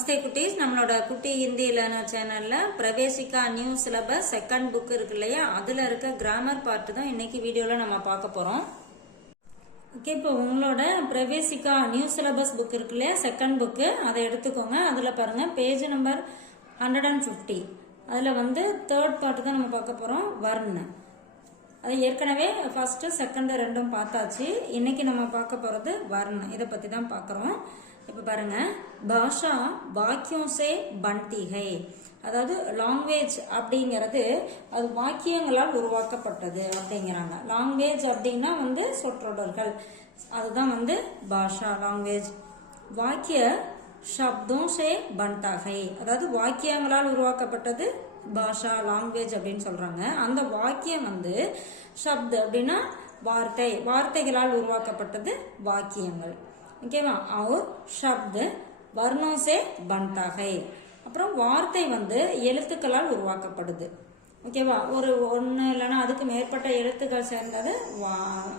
நமஸ்தே குட்டீஸ். நம்மளோட குட்டி ஹிந்தி லேர்னர் சேனல்ல பிரவேசிகா நியூ சிலபஸ் செகண்ட் புக் இருக்கு இல்லையா, அதுல இருக்க கிராமர் பார்ட் தான் இன்னைக்கு வீடியோல நம்ம பார்க்க போறோம். ஓகே, இப்போ உங்களோட பிரவேசிகா நியூ சிலபஸ் புக் இருக்கு இல்லையா, செகண்ட் புக்கு, அதை எடுத்துக்கோங்க. அதுல பாருங்க பேஜ் நம்பர் 150. அதுல தேர்ட் பார்ட் தான் நம்ம பார்க்க போறோம், வர்ண். அது ஏற்கனவே ஃபர்ஸ்ட் செகண்ட் ரெண்டும் பார்த்தாச்சு. இன்னைக்கு நம்ம பார்க்க போறது வர்ண். இதை பத்தி தான் பார்க்கறோம். இப்ப பாருங்க, பாஷா வாக்கியம் சே பன்தி ஹை. அதாவது லாங்குவேஜ் அப்படிங்கிறது அது வாக்கியங்களால் உருவாக்கப்பட்டது அப்படிங்கிறாங்க. லாங்குவேஜ் அப்படின்னா சொற்றொடர்கள், அதுதான் பாஷா லாங்குவேஜ். வாக்கிய சப்தம் சே பன்தா ஹை. அதாவது வாக்கியங்களால் உருவாக்கப்பட்டது பாஷா லாங்குவேஜ் அப்படின்னு சொல்றாங்க. அந்த வாக்கியம் சப்த் அப்படின்னா வார்த்தை, வார்த்தைகளால் உருவாக்கப்பட்டது வாக்கியங்கள். ஓகேவா? और शब्द वर्णों से बनता है. அப்புறம் வார்த்தை எழுத்துக்களால் உருவாக்கப்படுது. ஓகேவா? ஒரு ஒன்னு இல்லைன்னா அதுக்கு மேற்பட்ட எழுத்துக்கள் சேர்ந்தது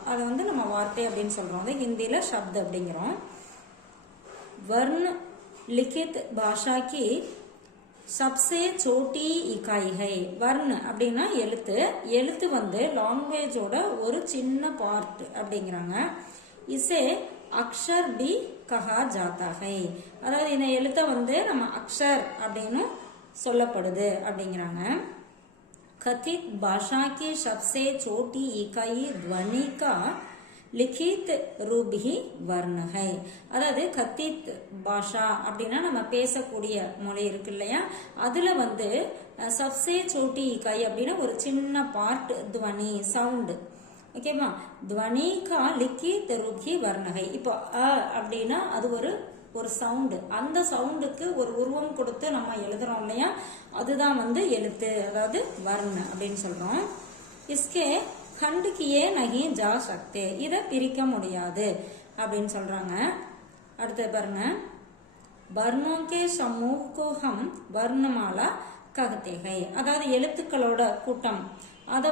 அது நம்ம வார்த்தை அப்படின்னு சொல்றோம். ஹிந்தியில शब्द அப்படிங்கிறோம். वर्ण लिखित भाषा की सबसे छोटी इकाई है. வர்ண் அப்படின்னா எழுத்து. எழுத்து லாங்குவேஜோட ஒரு சின்ன பார்ட் அப்படிங்கிறாங்க. இசே அக்ஷர் பி கஹா ஜாதா ஹை. அதாவது இந்த எழுத்த நம்ம அக்ஷர் அப்படின்னு சொல்லப்படுது அப்படிங்கிறாங்க. கதித் பாஷா கி சப்சே சோட்டி இகாயி த்வனி கா லிகித் ரூப் ஹி வர்ண ஹை. அதாவது கத்தித் பாஷா அப்படின்னா நம்ம பேசக்கூடிய மொழி இருக்கு இல்லையா, அதுல சப்சே சோட்டி இகாய் அப்படின்னா ஒரு சின்ன பார்ட் துவனி சவுண்ட். ஓகேவா? துவனி கா லிக்கித் ரூப் ஹி வர்ண ஹை. இப்போ அப்படின்னா அது ஒரு சவுண்டு. அந்த சவுண்டுக்கு ஒரு உருவம் கொடுத்து நம்ம எழுதுறோம் இல்லையா, அதுதான் எழுத்து, அதாவது வர்ண அப்படின்னு சொல்றோம். இஸ்கே खंड किए नहीं जा सकते. இதை பிரிக்க முடியாது அப்படின்னு சொல்றாங்க. அடுத்து பாருங்க, वर्णों के समूह को हम वर्णमाला कहते हैं. அதாவது எழுத்துக்களோட கூட்டம், அதை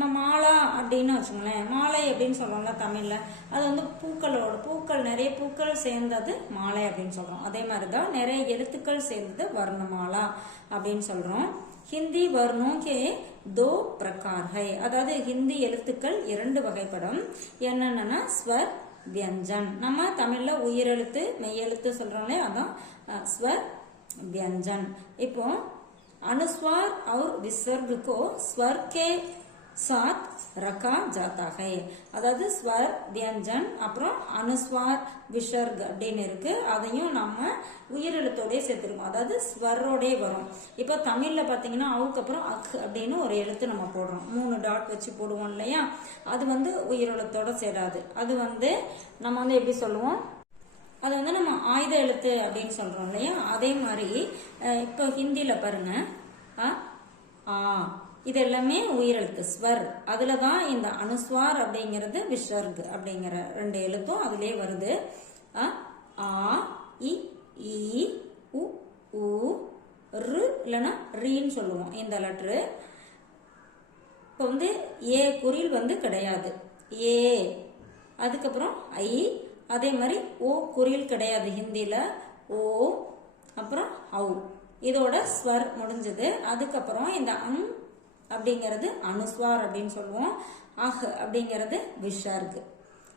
நம்ம மாலா அப்படின்னு வச்சுங்களேன். மாலை அப்படின்னு சொல்றோம்ல தமிழ்ல, அது பூக்களோட நிறைய பூக்கள் சேர்ந்தது மாலை அப்படின்னு சொல்றோம். அதே மாதிரிதான் நிறைய எழுத்துக்கள் சேர்ந்தது வர்ணமாலா அப்படின்னு சொல்றோம். ஹிந்தி வர்ணோं के दो प्रकार है. அதாவது ஹிந்தி எழுத்துக்கள் இரண்டு வகைப்படும். என்னன்னா ஸ்வர் வியஞ்சன். நம்ம தமிழ்ல உயிரெழுத்து மெய்யெழுத்து சொல்றோம்ல, அதான் ஸ்வர் வியஞ்சன். இப்போ अनुस्वार और विसर्ग को स्वर के साथ रखा जाता है. அதாவது ஸ்வர் வியஞ்சன் அப்புறம் அனுஸ்வார் விசர்க் அப்படின்னு இருக்கு. அதையும் நம்ம உயிரெழுத்தோட சேர்த்திருக்கோம், அதாவது ஸ்வரோட வரும். இப்போ தமிழ்ல பாத்தீங்கன்னா அவுக்கு அப்புறம் அக் அப்படின்னு ஒரு எழுத்து நம்ம போடுறோம், 3 டாட் வச்சு போடுவோம் இல்லையா, அது உயிரெழுத்தோட சேராது. அது நம்ம எப்படி சொல்லுவோம், அது நம்ம ஆயுத எழுத்து அப்படின்னு சொல்றோம் இல்லையா. அதே மாதிரி இப்போ ஹிந்தியில பாருங்க, ஆ இது எல்லாமே உயிரெழுத்து ஸ்வர். அதுலதான் இந்த அனுஸ்வார் அப்படிங்கிறது விசர்க் அப்படிங்கிற 2 எழுத்தும் அதுலயே வருது. ஆ இ ஈ உ ஊ ரு இல்லைன்னா ரீன்னு சொல்லுவோம் இந்த லெட்டரு. இப்போ ஏ குறில் கிடையாது, ஏ. அதுக்கப்புறம் ஐ. அதே மாதிரி ஓ குறில் கிடையாது ஹிந்தியில, ஓ. அப்புறம் ஔ. இதோட ஸ்வர் முடிஞ்சது. அதுக்கப்புறம் இந்த அங் அப்படிங்கிறது அனுஸ்வார் அப்படின்னு சொல்லுவோம். அஹ் அப்படிங்கிறது விசர்க்.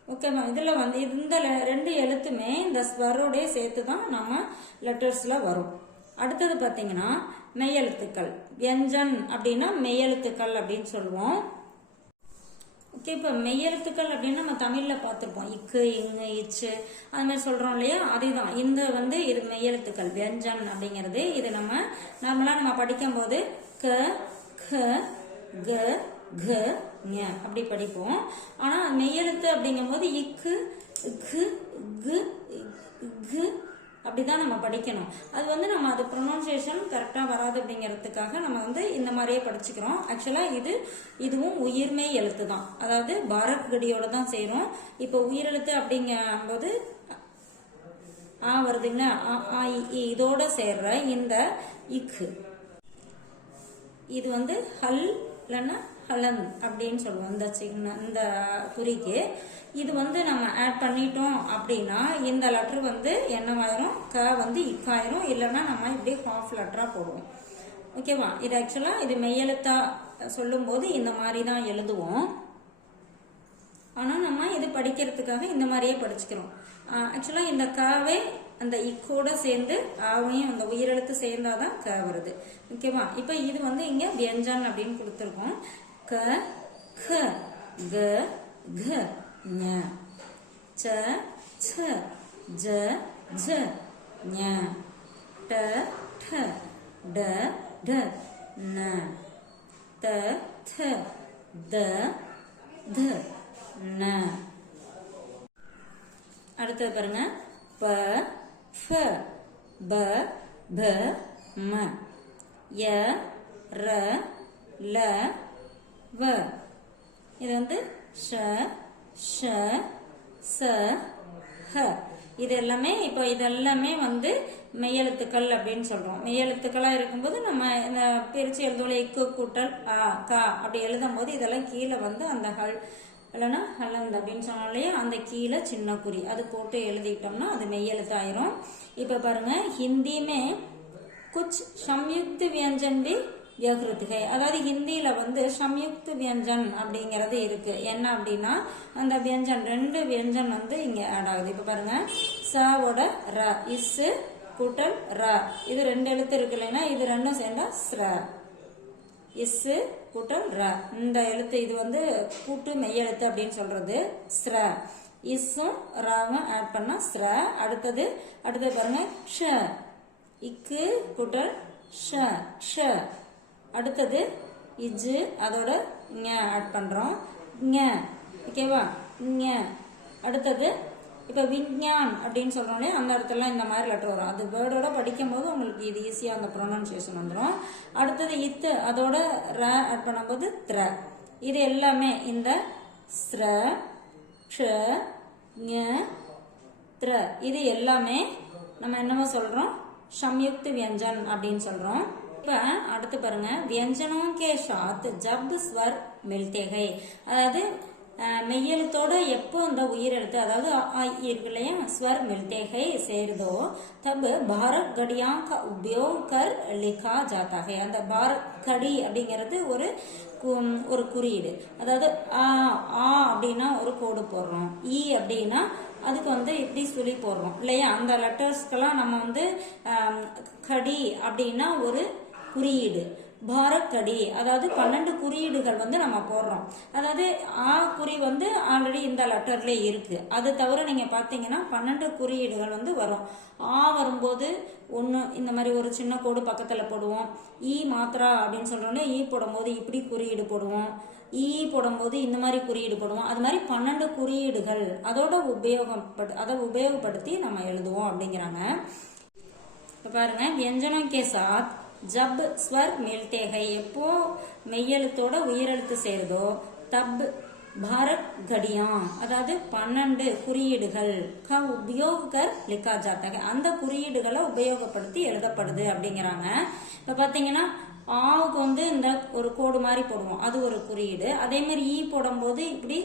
ஓகேவா? இதுல இந்த 2 எழுத்துமே இந்த ஸ்வரோட சேர்த்து தான் நம்ம லெட்டர்ஸ்ல வரும். அடுத்தது பாத்தீங்கன்னா மெய்யெழுத்துக்கள். வியஞ்சன் அப்படின்னா மெய்யெழுத்துக்கள் அப்படின்னு சொல்லுவோம். ஓகே, இப்ப மெய்யெழுத்துக்கள் அப்படின்னு நம்ம தமிழ்ல பார்த்திருப்போம், இக்கு இங்கு இச்சு அது மாதிரி சொல்றோம் இல்லையா. அதேதான் இந்த இது மெய்யெழுத்துக்கள் வியஞ்சன் அப்படிங்கிறது. இது நம்ம நார்மலா நம்ம படிக்கும் போது க க க க ஞ அப்படி படிப்போம். ஆனா மெய்யெழுத்து அப்படிங்கும் போது இக்கு கு கு கு அப்படிதான் நம்ம படிக்கணும். அது நம்ம அது ப்ரொனவுன்சியேஷன் கரெக்டா வராது அப்படிங்கிறதுக்காக நம்ம இந்த மாதிரியே படிச்சுக்கிறோம். ஆக்சுவலா இதுவும் உயிர்மெய் எழுத்து தான், அதாவது பாரத் கடியோட தான் செய்யறோம். இப்போ உயிரெழுத்து அப்படிங்கும் போது வருதுங்களா, இதோட சேர்ற இந்த இக்கு, இது ஹல் இல்லைன்னா ஹலன் அப்படின்னு சொல்லுவோம் இந்த குறிக்கு. இது வந்து நம்ம ஆட் பண்ணிட்டோம் அப்படின்னா இந்த லெட்டர் வந்து என்னவாயிரும், க வந்து இக்காயிரும், இல்லைன்னா நம்ம இப்படி ஹாஃப் லெட்டரா போடுவோம். ஓகேவா? இது ஆக்சுவலா இது மெய்யெழுத்தா சொல்லும் போது இந்த மாதிரி தான் எழுதுவோம். ஆனா நம்ம இது படிக்கிறதுக்காக இந்த மாதிரியே படிச்சுக்கிறோம். ஆக்சுவலா இந்த காவே அந்த இக்கோட சேர்ந்து ஆவையும் அந்த உயிரெழுத்து சேர்ந்தாதான் க வருது. ஓகேவா? இப்ப இது வந்து இங்க வியஞ்சன் அப்படின்னு கொடுத்துருக்கோம். க, க, க, க, ஞ, ச, ச, ஜ, ஜ, ஞ, ட, ட, ட, ட, ந, த, த, த, த, ந. அடுத்தது பாருங்க. ப, ஃப, ப, ப, ம, ய, ர, ல, வ. இது வந்து ஷ, ஷ, ச, ஹ. இது எல்லாமே இப்போ இதெல்லாமே வந்து மெய்யெழுத்துக்கள் அப்படின்னு சொல்றோம். மெய்யெழுத்துக்களா இருக்கும்போது நம்ம இந்த பிரிச்சு எழுதுவோம், இக்கு கூட்டல் ஆ கா அப்படி எழுதும் போது இதெல்லாம் கீழே வந்து அந்த ஹல் இல்லைன்னா ஹலந்த் அப்படின்னு சொன்னோம் இல்லையா, அந்த கீழே சின்ன குறி அது போட்டு எழுதிட்டோம்னா அது மெய்யெழுத்தாயிரும். இப்ப பாருங்க, ஹிந்திமே குச் சம்யுக்த வியஞ்சன் பி வியக்ருத் ஹை. அதாவது ஹிந்தியில வந்து சம்யுக்த வியஞ்சன் அப்படிங்கறது இருக்கு. என்ன அப்படின்னா அந்த வியஞ்சன் 2 வியஞ்சன் வந்து இங்க ஆட் ஆகுது. இப்ப பாருங்க, சாவோட ர, இஸ் கூட்டல் ர, இது 2 எழுத்து இருக்கு இல்லைன்னா இது 2 சேர்ந்தா ஸ்ர. இஸ் கூட்டல் ர, இந்த எழுத்து இது வந்து கூட்டு மெய்யெழுத்து அப்படின்னு சொல்றது ஸ்ர. இஸ்ஸும் ராவும் ஆட் பண்ணா ஸ்ர. அடுத்தது பாருங்க, ஷ, இக்கு கூட்டல் ஷ, ஷ. அடுத்தது இஜ், அதோட ஞ ஆட் பண்றோம், ஞ. ஓகேவா? ஞ. அடுத்தது இப்ப விஞ்ஞான் அப்படின்னு சொல்றோம் இல்லையா, அந்த இடத்துல இந்த மாதிரி லெட்டர் வரும். அது வேர்டோட படிக்கும் போது உங்களுக்கு இது ஈஸியா அந்த ப்ரொனன்சியேஷன் வந்துடும். அடுத்தது இத்து, அதோட ர ஆட் பண்ணும்போது த்ர. இது எல்லாமே இந்த ஸ்ர, ஷ, ஞ, த்ர இது எல்லாமே நம்ம என்னவோ சொல்றோம், சம்யுக்த வியஞ்சன் அப்படின்னு சொல்றோம். இப்ப அடுத்து பாருங்க, வியஞ்சனோं के साथ जब स्वर मिलते हैं, அதாவது மெய்யெழுத்தோட எப்போ அந்த உயிரெழுத்து அதாவது இருக்கு இல்லையா, ஸ்வர் மில்தே ஹை சேருதோ தப் பாரத் கடியா கா உபயோக் கர் லிखा जाता है. அந்த பாரத் கடி அப்படிங்கிறது ஒரு குறியீடு. அதாவது ஆ அப்படின்னா ஒரு கோடு போடுறோம், ஈ அப்படின்னா அதுக்கு வந்து இப்படி சொல்லி போடுறோம் இல்லையா. அந்த லெட்டர்ஸ்க்கெல்லாம் நம்ம வந்து கடி அப்படின்னா ஒரு குறியீடு, பாரத் கடி அதாவது 12 குறியீடுகள் வந்து நம்ம போடுறோம். அதாவது ஆ குறி வந்து ஆல்ரெடி இந்த லெட்டர்ல இருக்கு. அது தவிர நீங்க பாத்தீங்கன்னா 12 குறியீடுகள் வந்து வரும். ஆ வரும்போது ஒன்னு இந்த மாதிரி ஒரு சின்ன கோடு பக்கத்துல போடுவோம். ஈ மாத்திரா அப்படின்னு சொல்றோம்ல, ஈ போடும்போது இப்படி குறியீடு போடுவோம், ஈ போடும்போது இந்த மாதிரி குறியீடு போடுவோம். அது மாதிரி 12 குறியீடுகள் அதோட உபயோகப்படுத்தி நம்ம எழுதுவோம் அப்படிங்கிறாங்க. இப்ப பாருங்க, வியஞ்சனோं के साथ जब स्वर मिलते हैं, எப்போ மெய்யெழுத்தோட உயிரெழுத்து சேருதோ தப் பாரத் கடியா அதாவது 12 குறியீடுகள் கா உபயோக் கர் லிखा जाता है, அந்த குறியீடுகளை உபயோகப்படுத்தி எழுதப்படுது அப்படிங்கிறாங்க. இப்ப பாத்தீங்கன்னா ஆவுக்கு வந்து இந்த ஒரு கோடு மாதிரி போடுவோம், அது ஒரு குறியீடு. அதே மாதிரி ஈ போடும்போது இப்படி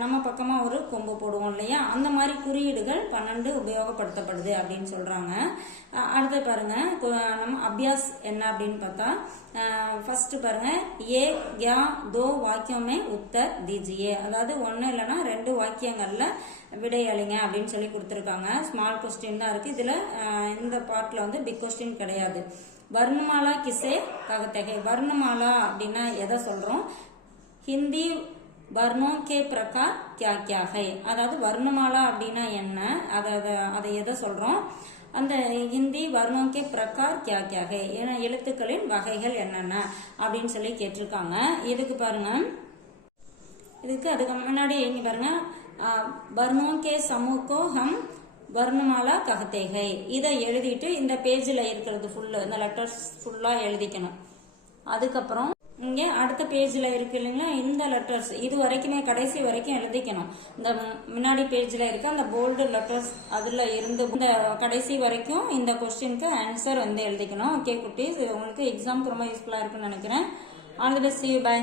நம்ம பக்கமா ஒரு கொம்பு போடுவோம் இல்லையா, அந்த மாதிரி குறியீடுகள் 12 உபயோகப்படுத்தப்படுது அப்படின்னு சொல்றாங்க. அடுத்து பாருங்க, நம்ம அபியாஸ் என்ன அப்படின்னு பார்த்தா, ஃபர்ஸ்ட் பாருங்க, ஏ யா தோ வாக்கியமே உத்தர் தீஜியே, அதாவது 1 இல்லைன்னா 2 வாக்கியங்கள்ல விடை அளிங்க அப்படின்னு சொல்லி கொடுத்துருக்காங்க. ஸ்மால் கொஸ்டின் தான் இருக்கு இதுல. இந்த பார்ட்ல வந்து பிக் கொஸ்டின் கிடையாது. வர்ணமாலா கிசே ககத்தகை, வர்ணமாலா அப்படின்னா எதை சொல்றோம், ஹிந்தி வர்ணோं के प्रकार क्या क्या है, அதாவது வர்ணமாலா அப்படின்னா என்ன, அதை எதை சொல்றோம், அந்த ஹிந்தி வர்ணோं के प्रकार क्या क्या है, எழுத்துக்களின் வகைகள் என்னென்ன அப்படின்னு சொல்லி கேட்டிருக்காங்க. இதுக்கு பாருங்க, அதுக்கு முன்னாடி இங்க பாருங்க, வர்ணோं के समूह को हम வர்ணமாலா कहते हैं, இதை எழுதிட்டு இந்த பேஜ்ல இருக்கிறது ஃபுல்லு இந்த லெட்டர்ஸ் ஃபுல்லா எழுதிக்கணும். அதுக்கப்புறம் இங்க அடுத்த பேஜ்ல இருக்கு இல்லைங்களா, இந்த லெட்டர்ஸ் இது வரைக்குமே கடைசி வரைக்கும் எழுதிக்கணும். இந்த முன்னாடி பேஜ்ல இருக்க அந்த போல்டு லெட்டர்ஸ் அதுல இருந்து இந்த கடைசி வரைக்கும் இந்த கொஸ்டினுக்கு ஆன்சர் வந்து எழுதிக்கணும். ஓகே குட்டீஸ், இது உங்களுக்கு எக்ஸாம்க்கு ரொம்ப யூஸ்ஃபுல்லா இருக்குன்னு நினைக்கிறேன். All the best, see you, bye.